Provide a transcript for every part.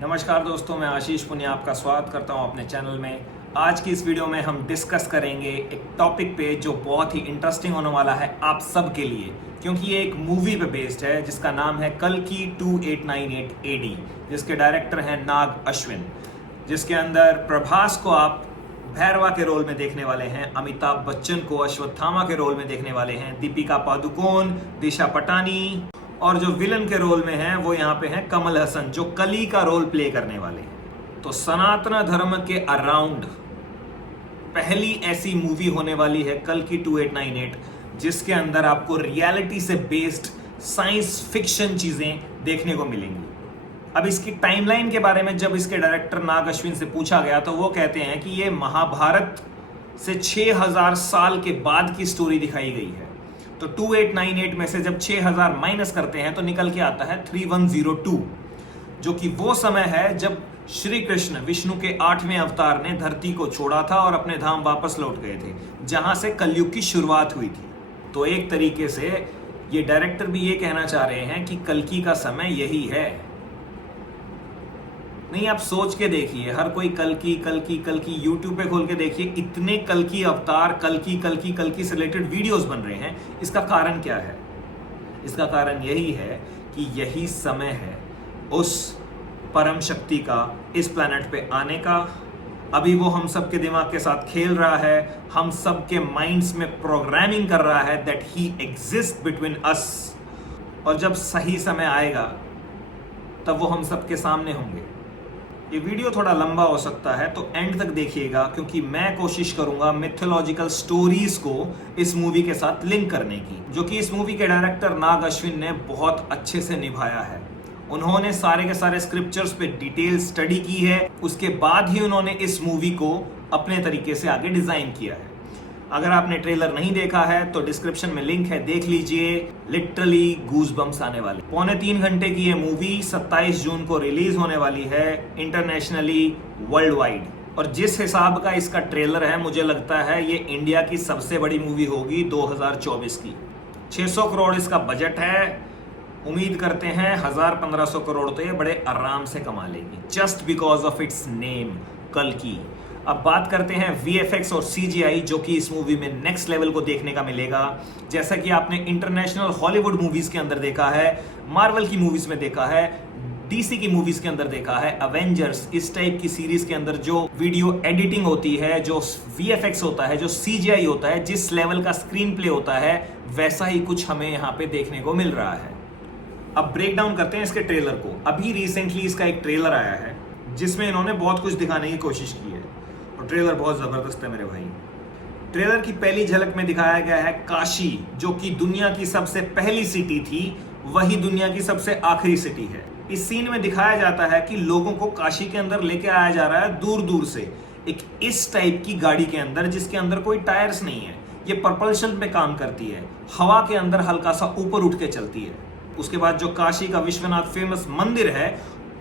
नमस्कार दोस्तों, मैं आशीष पुनिया आपका स्वागत करता हूं अपने चैनल में। आज की इस वीडियो में हम डिस्कस करेंगे एक टॉपिक पे जो बहुत ही इंटरेस्टिंग होने वाला है आप सब के लिए, क्योंकि ये एक मूवी पे बेस्ड है जिसका नाम है कल्कि 2898 AD, जिसके डायरेक्टर हैं नाग अश्विन, जिसके अंदर प्रभास को आप भैरवा के रोल में देखने वाले हैं, अमिताभ बच्चन को अश्वत्थामा के रोल में देखने वाले हैं, दीपिका पादुकोण, दिशा पटानी, और जो विलन के रोल में हैं वो यहाँ पे हैं कमल हसन, जो कली का रोल प्ले करने वाले हैं। तो सनातन धर्म के अराउंड पहली ऐसी मूवी होने वाली है कल्कि 2898, जिसके अंदर आपको रियलिटी से बेस्ड साइंस फिक्शन चीजें देखने को मिलेंगी। अब इसकी टाइमलाइन के बारे में जब इसके डायरेक्टर नाग अश्विन से पूछा गया तो वो कहते हैं कि ये महाभारत से 6000 साल के बाद की स्टोरी दिखाई गई है। तो 2898 में से जब 6000 माइनस करते हैं तो निकल के आता है 3102, जो कि वो समय है जब श्री कृष्ण विष्णु के 8वें अवतार ने धरती को छोड़ा था और अपने धाम वापस लौट गए थे, जहां से कलयुग की शुरुआत हुई थी। तो एक तरीके से ये डायरेक्टर भी ये कहना चाह रहे हैं कि कल्कि का समय यही है। नहीं, आप सोच के देखिए, हर कोई कल्कि कल्कि कल्कि यूट्यूब पे खोल के देखिए, इतने कल्कि अवतार कल्कि कल्कि कल्कि से रिलेटेड वीडियोस बन रहे हैं। इसका कारण क्या है? इसका कारण यही है कि यही समय है उस परम शक्ति का इस प्लैनेट पे आने का। अभी वो हम सब के दिमाग के साथ खेल रहा है, हम सब के माइंड्स में प्रोग्रामिंग कर रहा है that he exist between us, और जब सही समय आएगा तब वो हम सब के सामने होंगे। ये वीडियो थोड़ा लंबा हो सकता है तो एंड तक देखिएगा, क्योंकि मैं कोशिश करूंगा मिथोलॉजिकल स्टोरीज को इस मूवी के साथ लिंक करने की, जो कि इस मूवी के डायरेक्टर नाग अश्विन ने बहुत अच्छे से निभाया है। उन्होंने सारे के सारे स्क्रिप्चर्स पे डिटेल स्टडी की है, उसके बाद ही उन्होंने इस मूवी को अपने तरीके से आगे डिजाइन किया है। अगर आपने ट्रेलर नहीं देखा है तो डिस्क्रिप्शन में लिंक है, देख लीजिए। लिटरली गूज़बम्स आने वाले। 2.25 घंटे की ये मूवी 27 जून को रिलीज होने वाली है इंटरनेशनली, वर्ल्ड वाइड। और जिस हिसाब का इसका ट्रेलर है, मुझे लगता है ये इंडिया की सबसे बड़ी मूवी होगी 2024 की। 600 करोड़ इसका बजट है। उम्मीद करते हैं 1000-1500 करोड़ तो ये बड़े आराम से कमा लेगी, just because of its name कल्कि। अब बात करते हैं VFX और CGI, जो कि इस मूवी में नेक्स्ट लेवल को देखने का मिलेगा। जैसा कि आपने इंटरनेशनल हॉलीवुड मूवीज के अंदर देखा है, मार्वल की मूवीज में देखा है, DC की मूवीज के अंदर देखा है, अवेंजर्स, इस टाइप की सीरीज के अंदर जो वीडियो एडिटिंग होती है, जो VFX होता है, जो CGI होता है, जिस लेवल का स्क्रीन प्ले होता है, वैसा ही कुछ हमें यहाँ पे देखने को मिल रहा है। अब ब्रेक डाउन करते हैं इसके ट्रेलर को। अभी रिसेंटली इसका एक ट्रेलर आया है जिसमें इन्होंने बहुत कुछ दिखाने की कोशिश की है, और ट्रेलर बहुत जबरदस्त है मेरे भाई। ट्रेलर की पहली झलक में दिखाया गया है काशी, जो कि दुनिया की सबसे पहली सिटी थी, वही दुनिया की सबसे आखिरी सिटी है। इस सीन में दिखाया जाता है कि लोगों को काशी के अंदर लेके आया जा रहा है दूर दूर से, एक इस टाइप की गाड़ी के अंदर, जिसके अंदर कोई टायर्स नहीं है। ये प्रपल्शन पे काम करती है, हवा के अंदर हल्का सा ऊपर उठ के चलती है। उसके बाद जो काशी का विश्वनाथ फेमस मंदिर है,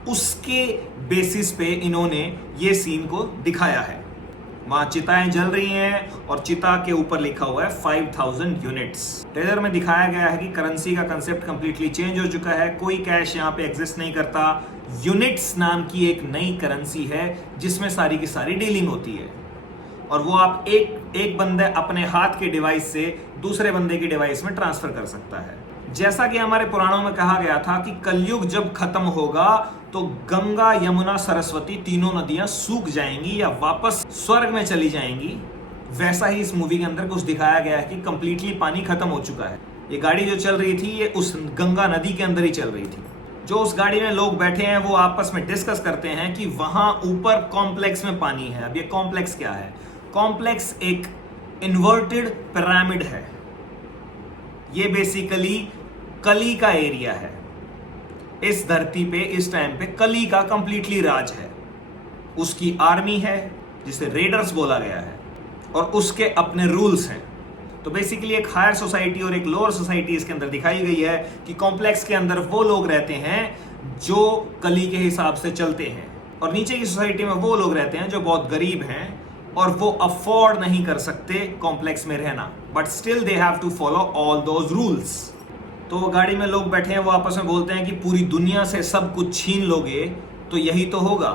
उसके बेसिस पे इन्होंने ये सीन को दिखाया है। वहां चिताएं जल रही हैं और चिता के ऊपर लिखा हुआ है 5000 यूनिट्स। ट्रेलर में दिखाया गया है कि करेंसी का कंसेप्ट कंप्लीटली चेंज हो चुका है। कोई कैश यहाँ पे एग्जिस्ट नहीं करता। यूनिट्स नाम की एक नई करेंसी है जिसमें सारी की सारी डीलिंग होती है, और वो आप एक बंदे अपने हाथ के डिवाइस से दूसरे बंदे की डिवाइस में ट्रांसफर कर सकता है। जैसा कि हमारे पुराणों में कहा गया था कि कलयुग जब खत्म होगा तो गंगा, यमुना, सरस्वती तीनों नदियां सूख जाएंगी या वापस स्वर्ग में चली जाएंगी, वैसा ही इस मूवी के अंदर कुछ दिखाया गया है कि कंप्लीटली पानी खत्म हो चुका है। ये गाड़ी जो चल रही थी, ये उस गंगा नदी के अंदर ही चल रही थी। जो उस गाड़ी में लोग बैठे हैं वो आपस में डिस्कस करते हैं कि वहां ऊपर कॉम्प्लेक्स में पानी है। अब ये कॉम्प्लेक्स क्या है? कॉम्प्लेक्स एक इन्वर्टेड पिरामिड है। ये बेसिकली कली का एरिया है। इस धरती पे इस टाइम पे कली का कंप्लीटली राज है। उसकी आर्मी है जिसे रेडर्स बोला गया है, और उसके अपने रूल्स हैं। तो बेसिकली एक हायर सोसाइटी और एक लोअर सोसाइटी इसके अंदर दिखाई गई है कि कॉम्प्लेक्स के अंदर वो लोग रहते हैं जो कली के हिसाब से चलते हैं, और नीचे की सोसाइटी में वो लोग रहते हैं जो बहुत गरीब हैं और वो अफोर्ड नहीं कर सकते कॉम्प्लेक्स में रहना, but still they have to follow all those rules. तो वो गाड़ी में लोग बैठे हैं, वो आपस में बोलते हैं कि पूरी दुनिया से सब कुछ छीन लोगे तो यही तो होगा।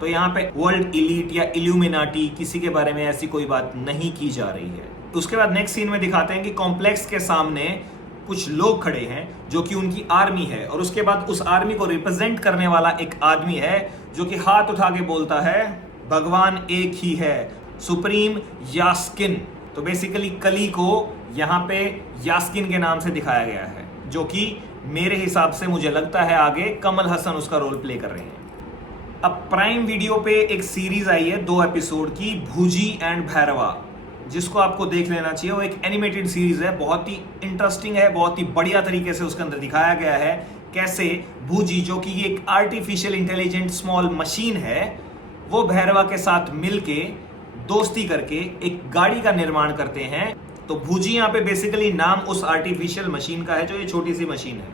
तो यहाँ पे वर्ल्ड इलीट या इल्यूमिनाटी किसी के बारे में ऐसी कोई बात नहीं की जा रही है। उसके बाद नेक्स्ट सीन में दिखाते हैं कि कॉम्प्लेक्स के सामने कुछ लोग खड़े हैं जो कि उनकी आर्मी है, और उसके बाद उस आर्मी को रिप्रेजेंट करने वाला एक आदमी है जो कि हाथ उठा के बोलता है भगवान एक ही है, सुप्रीम यास्किन। तो बेसिकली कली को यहाँ पे यास्किन के नाम से दिखाया गया है, जो कि मेरे हिसाब से मुझे लगता है आगे कमल हसन उसका रोल प्ले कर रहे हैं। अब प्राइम वीडियो पे एक सीरीज आई है 2 एपिसोड की, भूजी एंड भैरवा, जिसको आपको देख लेना चाहिए। वो एक एनिमेटेड सीरीज है, बहुत ही इंटरेस्टिंग है, बहुत ही बढ़िया तरीके से उसके अंदर दिखाया गया है कैसे भूजी, जो कि एक आर्टिफिशियल इंटेलिजेंट स्मॉल मशीन है, वो भैरवा के साथ मिलके दोस्ती करके एक गाड़ी का निर्माण करते हैं। तो भूजी यहाँ पे बेसिकली नाम उस आर्टिफिशियल मशीन का है, जो ये छोटी सी मशीन है।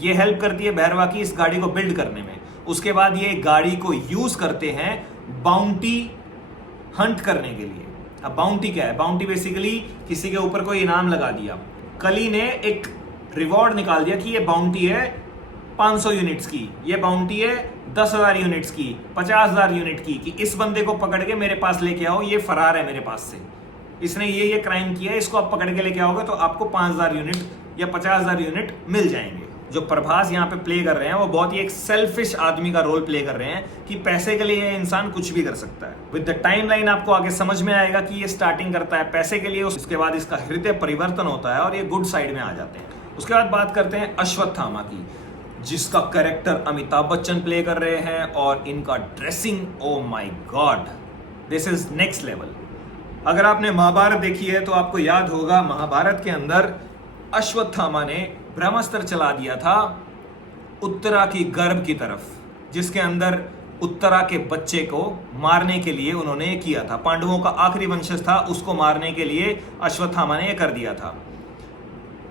ये हेल्प करती है भैरवा की इस गाड़ी को बिल्ड करने में। उसके बाद ये गाड़ी को यूज करते हैं बाउंटी हंट करने के लिए। अब बाउंटी क्या है? बाउंटी बेसिकली किसी के ऊपर कोई इनाम लगा दिया। कली ने एक रिवॉर्ड निकाल दिया कि ये बाउंटी है 500 यूनिट्स की, ये बाउंटी है 10,000 यूनिट्स की, 50,000 यूनिट की, कि इस बंदे को पकड़ के मेरे पास लेके आओ, ये फरार है मेरे पास से, इसने ये क्राइम किया है, इसको आप पकड़ के लेके आओगे तो आपको 5,000 यूनिट या 50,000 यूनिट मिल जाएंगे। जो प्रभास यहाँ पे प्ले कर रहे हैं वो बहुत ही एक सेल्फिश आदमी का रोल प्ले कर रहे हैं कि पैसे के लिए इंसान कुछ भी कर सकता है। विद द टाइमलाइन आपको आगे समझ में आएगा कि ये स्टार्टिंग करता है पैसे के लिए, उसके बाद इसका हृदय परिवर्तन होता है और ये गुड साइड में आ जाते हैं। उसके बाद बात करते हैं अश्वत्थामा की, जिसका कैरेक्टर अमिताभ बच्चन प्ले कर रहे हैं, और इनका dressing, oh my God, this is next level. अगर आपने महाभारत देखी है तो आपको याद होगा महाभारत के अंदर अश्वत्थामा ने ब्रह्मास्त्र चला दिया था उत्तरा की गर्भ की तरफ, जिसके अंदर उत्तरा के बच्चे को मारने के लिए उन्होंने किया था। पांडवों का आखिरी वंशज था, उसको मारने के लिए अश्वत्थामा ने कर दिया था।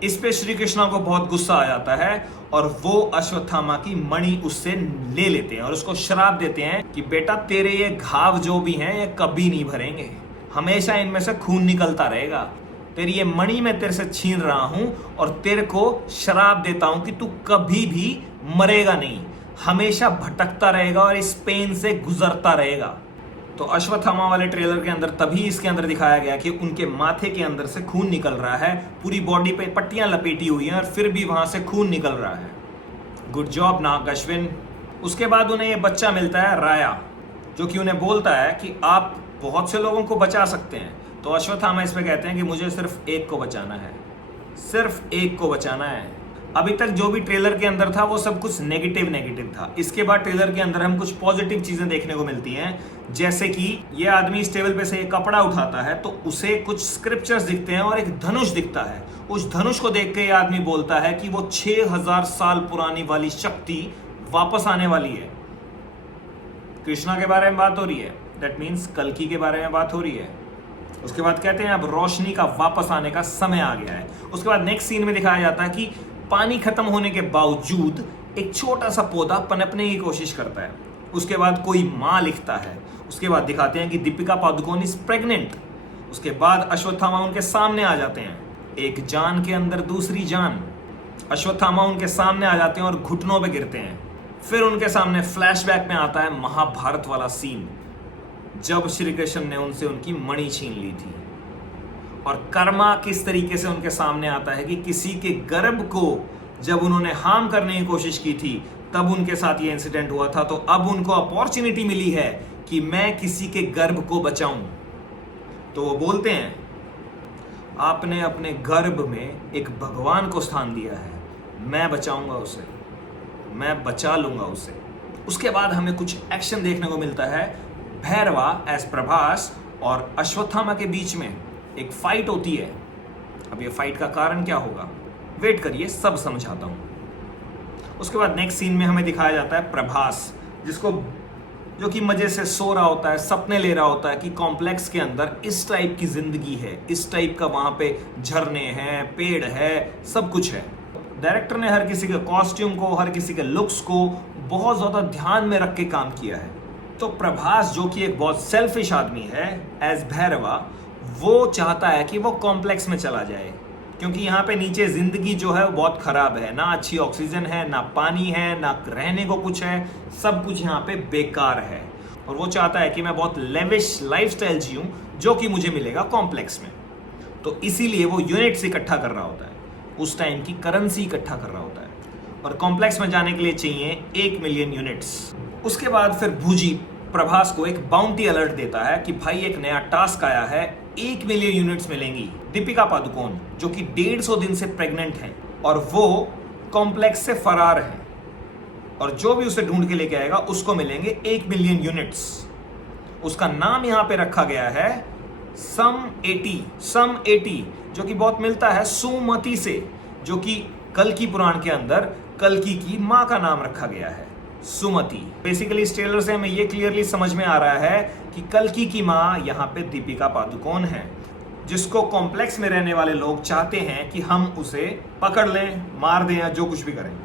इस पे श्री कृष्ण को बहुत गुस्सा आ जाता है और वो अश्वत्थामा की मणि उससे ले लेते हैं और उसको श्राप देते हैं कि बेटा तेरे ये घाव जो भी हैं ये कभी नहीं भरेंगे, हमेशा इनमें से खून निकलता रहेगा। तेरी ये मणि मैं तेरे से छीन रहा हूं और तेरे को श्राप देता हूं कि तू कभी भी मरेगा नहीं, हमेशा भटकता रहेगा और इस पेन से गुजरता रहेगा। तो अश्वत्थामा वाले ट्रेलर के अंदर तभी इसके अंदर दिखाया गया कि उनके माथे के अंदर से खून निकल रहा है, पूरी बॉडी पे पट्टियां लपेटी हुई हैं और फिर भी वहां से खून निकल रहा है। गुड जॉब नाग अश्विन। उसके बाद उन्हें ये बच्चा मिलता है राया, जो कि उन्हें बोलता है कि आप बहुत से लोगों को बचा सकते हैं। तो अश्वत्थामा इस पे कहते हैं कि मुझे सिर्फ एक को बचाना है, सिर्फ एक को बचाना है। अभी तक जो भी ट्रेलर के अंदर था वो सब कुछ नेगेटिव था। इसके बाद ट्रेलर के अंदर हम कुछ पॉजिटिव चीजें देखने को मिलती हैं, जैसे कि ये आदमी इस टेबल पे से एक कपड़ा उठाता है तो उसे कुछ स्क्रिप्चर्स दिखते हैं और एक धनुष दिखता है। उस धनुष को देख के ये आदमी बोलता है कि वो 6000 साल पुरानी वाली शक्ति वापस आने वाली है। कृष्णा के बारे में बात हो रही है, दैट मीन्स कल्कि के बारे में बात हो रही है। उसके बाद कहते हैं अब रोशनी का वापस आने का समय आ गया है। उसके बाद नेक्स्ट सीन में दिखाया जाता है कि पानी खत्म होने के बावजूद एक छोटा सा पौधा पनपने की कोशिश करता है। उसके बाद कोई माँ लिखता है। उसके बाद दिखाते हैं कि दीपिका पादुकोण इज प्रेग्नेंट। उसके बाद अश्वत्थामा उनके सामने आ जाते हैं, एक जान के अंदर दूसरी जान। अश्वत्थामा उनके सामने आ जाते हैं और घुटनों पे गिरते हैं। फिर उनके सामने फ्लैशबैक में आता है महाभारत वाला सीन, जब श्री कृष्ण ने उनसे उनकी मणि छीन ली थी। और कर्मा किस तरीके से उनके सामने आता है कि किसी के गर्भ को जब उन्होंने हार्म करने की कोशिश की थी तब उनके साथ ये इंसिडेंट हुआ था। तो अब उनको अपॉर्चुनिटी मिली है कि मैं किसी के गर्भ को बचाऊं। तो वो बोलते हैं आपने अपने गर्भ में एक भगवान को स्थान दिया है, मैं बचाऊंगा उसे, मैं बचा लूंगा उसे। उसके बाद हमें कुछ एक्शन देखने को मिलता है। भैरवा एस प्रभास और अश्वत्थामा के बीच में एक फाइट होती है। अब ये फाइट का कारण क्या होगा, वेट करिए, सब समझाता हूं। उसके बाद नेक्स्ट सीन में हमें दिखाया जाता है प्रभास, जो कि मजे से सो रहा होता है, सपने ले रहा होता है कि कॉम्प्लेक्स के अंदर इस टाइप की जिंदगी है, इस टाइप का वहां पे झरने हैं, पेड़ है, सब कुछ है। डायरेक्टर ने हर किसी के कॉस्ट्यूम को, हर किसी के लुक्स को बहुत ज्यादा ध्यान में रख के काम किया है। तो प्रभास, जो कि एक बहुत सेल्फिश आदमी है, एज भैरवा, वो चाहता है कि वो कॉम्प्लेक्स में चला जाए क्योंकि यहाँ पे नीचे जिंदगी जो है वो बहुत खराब है, ना अच्छी ऑक्सीजन है, ना पानी है, ना रहने को कुछ है, सब कुछ यहाँ पे बेकार है। और वो चाहता है कि मैं बहुत लेविश लाइफस्टाइल जीऊं जो कि मुझे मिलेगा कॉम्प्लेक्स में। तो इसीलिए वो यूनिट्स इकट्ठा कर रहा होता है, उस टाइम की करेंसी इकट्ठा कर रहा होता है, और कॉम्प्लेक्स में जाने के लिए चाहिए 1 मिलियन यूनिट्स। उसके बाद फिर भूजी प्रभास को एक बाउंटी अलर्ट देता है कि भाई एक नया टास्क आया है, 1 मिलियन यूनिट्स मिलेंगी दीपिका पादुकोण जो कि 150 दिन से प्रेग्नेंट है और वो कॉम्प्लेक्स से फरार है, और जो भी उसे ढूंढ के लेके आएगा उसको मिलेंगे 1 मिलियन यूनिट्स। उसका नाम यहां पे रखा गया है सम 80, जो कि बहुत मिलता है सुमति से, जो कि कल्कि पुराण के अंदर कल्कि की मां का नाम रखा गया है, सुमति। बेसिकली इस ट्रेलर से हमें ये क्लियरली समझ में आ रहा है कि कल्कि की मां यहाँ पे दीपिका पादुकोण है, जिसको कॉम्प्लेक्स में रहने वाले लोग चाहते हैं कि हम उसे पकड़ लें, मार दें या जो कुछ भी करें।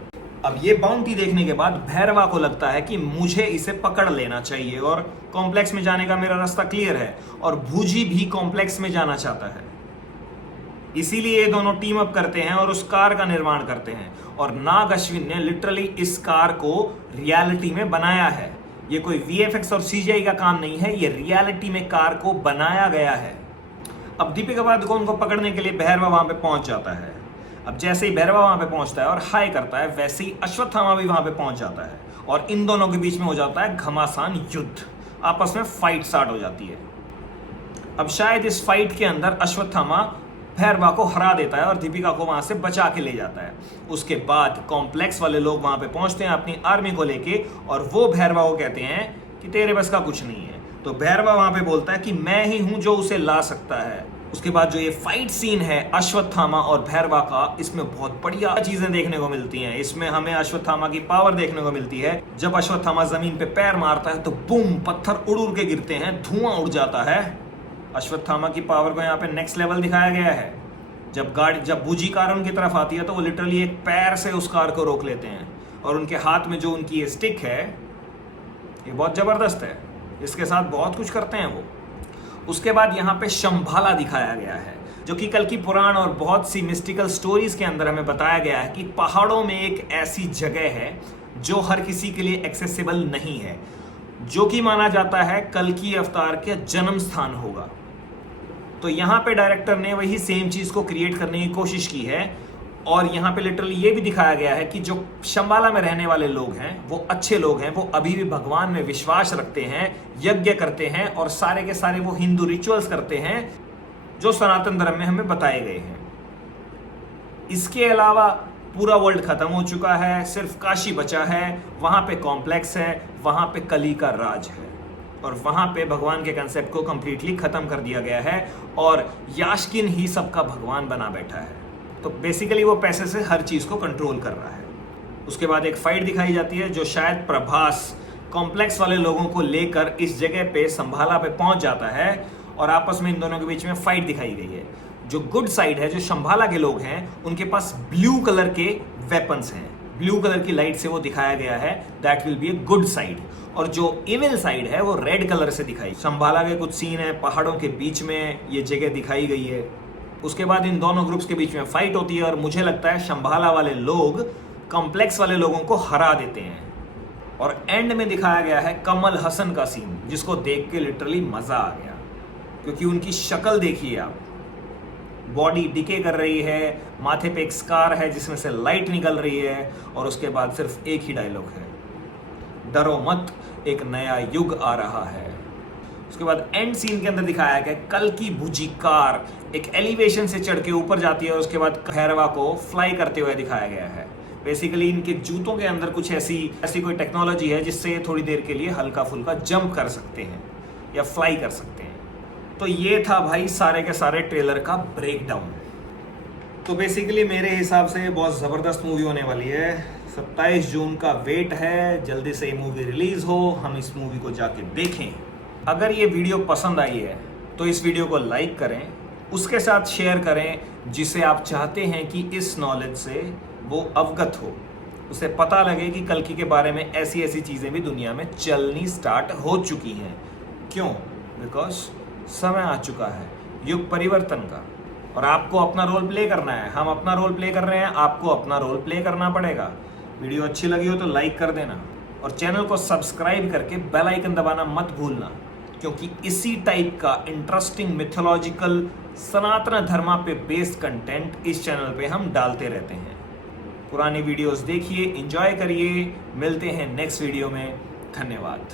अब ये बाउंटी देखने के बाद भैरवा को लगता है कि मुझे इसे पकड़ लेना चाहिए और कॉम्प्लेक्स में जाने का मेरा रास्ता क्लियर है, और भूजी भी कॉम्प्लेक्स में जाना चाहता है। इसीलिए ये दोनों टीम अप करते हैं और उस कार का निर्माण करते हैं, और नाग अश्विन ने लिटरली इस कार को रियलिटी में बनाया है। ये कोई वीएफएक्स और सीजीआई का काम नहीं है, ये रियलिटी में कार को बनाया गया है। अब दीपिका पादुकोण को पकड़ने के लिए भैरवा वहां पे पहुंच जाता है। अब जैसे ही भैरवा वहां पे पहुंचता है और हाई करता है, वैसे ही अश्वत्थामा भी वहां पे पहुंच जाता है, और इन दोनों के बीच में हो जाता है घमासान युद्ध, आपस में फाइट स्टार्ट हो जाती है। अब शायद इस फाइट के अंदर अश्वत्थामा भैरवा को हरा देता है और दीपिका को वहां से बचा के ले जाता है। उसके बाद कॉम्प्लेक्स वाले लोग वहां पे पहुंचते हैं अपनी आर्मी को लेके, और वो भैरवा को कहते हैं कि तेरे बस का कुछ नहीं है। तो भैरवा वहां पे बोलता है कि मैं ही हूं जो उसे ला सकता है। उसके बाद जो ये फाइट सीन है अश्वत्थामा और भैरवा का, इसमें बहुत बढ़िया चीजें देखने को मिलती हैं। इसमें हमें अश्वत्थामा की पावर देखने को मिलती है। जब अश्वत्थामा जमीन पे पैर मारता है तो बूम, पत्थर उड़ उड़ के गिरते हैं, धुआं उड़ जाता है। अश्वत्थामा की पावर को यहाँ पे नेक्स्ट लेवल दिखाया गया है। जब भूजी कार उनकी तरफ आती है तो वो लिटरली एक पैर से उस कार को रोक लेते हैं, और उनके हाथ में जो उनकी ये स्टिक है ये बहुत जबरदस्त है, इसके साथ बहुत कुछ करते हैं वो। उसके बाद यहाँ पे शंभाला दिखाया गया है, जो कि कल्कि पुराण और बहुत सी मिस्टिकल स्टोरीज के अंदर हमें बताया गया है कि पहाड़ों में एक ऐसी जगह है जो हर किसी के लिए एक्सेसिबल नहीं है, जो कि माना जाता है कल्कि अवतार के जन्म स्थान होगा। तो यहाँ पे डायरेक्टर ने वही सेम चीज को क्रिएट करने की कोशिश की है, और यहाँ पे लिटरली ये भी दिखाया गया है कि जो शंबाला में रहने वाले लोग हैं वो अच्छे लोग हैं, वो अभी भी भगवान में विश्वास रखते हैं, यज्ञ करते हैं, और सारे के सारे वो हिंदू रिचुअल्स करते हैं जो सनातन धर्म में हमें बताए गए हैं। इसके अलावा पूरा वर्ल्ड खत्म हो चुका है, सिर्फ काशी बचा है, वहां पे कॉम्प्लेक्स है, वहां पे कली का राज है, और वहां पे भगवान के कंसेप्ट को कंप्लीटली खत्म कर दिया गया है, और याशकिन ही सबका भगवान बना बैठा है। तो बेसिकली वो पैसे से हर चीज को कंट्रोल कर रहा है। उसके बाद एक फाइट दिखाई जाती है जो शायद प्रभास कॉम्प्लेक्स वाले लोगों को लेकर इस जगह पे संभाला पे पहुंच जाता है, और आपस में इन दोनों के बीच में फाइट दिखाई गई है। जो गुड साइड है, जो शंभाला के लोग हैं, उनके पास ब्लू कलर के वेपन्स हैं, ब्लू कलर की लाइट से वो दिखाया गया है, that will be a good side. और जो इविल साइड है वो रेड कलर से दिखाई। शंभाला के कुछ सीन है, पहाड़ों के बीच में ये जगह दिखाई गई है। उसके बाद इन दोनों ग्रुप्स के बीच में फाइट होती है, और मुझे लगता है शंभाला वाले लोग कॉम्प्लेक्स वाले लोगों को हरा देते हैं। और एंड में दिखाया गया है कमल हसन का सीन, जिसको देख के लिटरली मजा आ गया, क्योंकि उनकी शक्ल देखिए आप, बॉडी डिके कर रही है, माथे पे एक स्कार है जिसमें से लाइट निकल रही है, और उसके बाद सिर्फ एक ही डायलॉग है, डरो मत, एक नया युग आ रहा है। उसके बाद एंड सीन के अंदर दिखाया गया कल्कि भूजी कार एक एलिवेशन से चढ़ के ऊपर जाती है, और उसके बाद भैरवा को फ्लाई करते हुए दिखाया गया है। बेसिकली इनके जूतों के अंदर कुछ ऐसी कोई टेक्नोलॉजी है जिससे ये थोड़ी देर के लिए हल्का फुल्का जंप कर सकते हैं या फ्लाई कर सकते हैं। तो ये था भाई सारे के सारे ट्रेलर का ब्रेकडाउन। तो बेसिकली मेरे हिसाब से बहुत ज़बरदस्त मूवी होने वाली है। 27 जून का वेट है, जल्दी से ये मूवी रिलीज़ हो, हम इस मूवी को जाके देखें। अगर ये वीडियो पसंद आई है तो इस वीडियो को लाइक करें, उसके साथ शेयर करें जिसे आप चाहते हैं कि इस नॉलेज से वो अवगत हो, उसे पता लगे कि कल्कि के बारे में ऐसी ऐसी चीज़ें भी दुनिया में चलनी स्टार्ट हो चुकी हैं। क्यों? बिकॉज समय आ चुका है युग परिवर्तन का। और आपको अपना रोल प्ले करना है। हम अपना रोल प्ले कर रहे हैं, आपको अपना रोल प्ले करना पड़ेगा। वीडियो अच्छी लगी हो तो लाइक कर देना और चैनल को सब्सक्राइब करके बेल आइकन दबाना मत भूलना, क्योंकि इसी टाइप का इंटरेस्टिंग मिथोलॉजिकल सनातन धर्म पे बेस्ड कंटेंट इस चैनल पे हम डालते रहते हैं। पुरानी वीडियोस देखिए, एंजॉय करिए। मिलते हैं नेक्स्ट वीडियो में। धन्यवाद।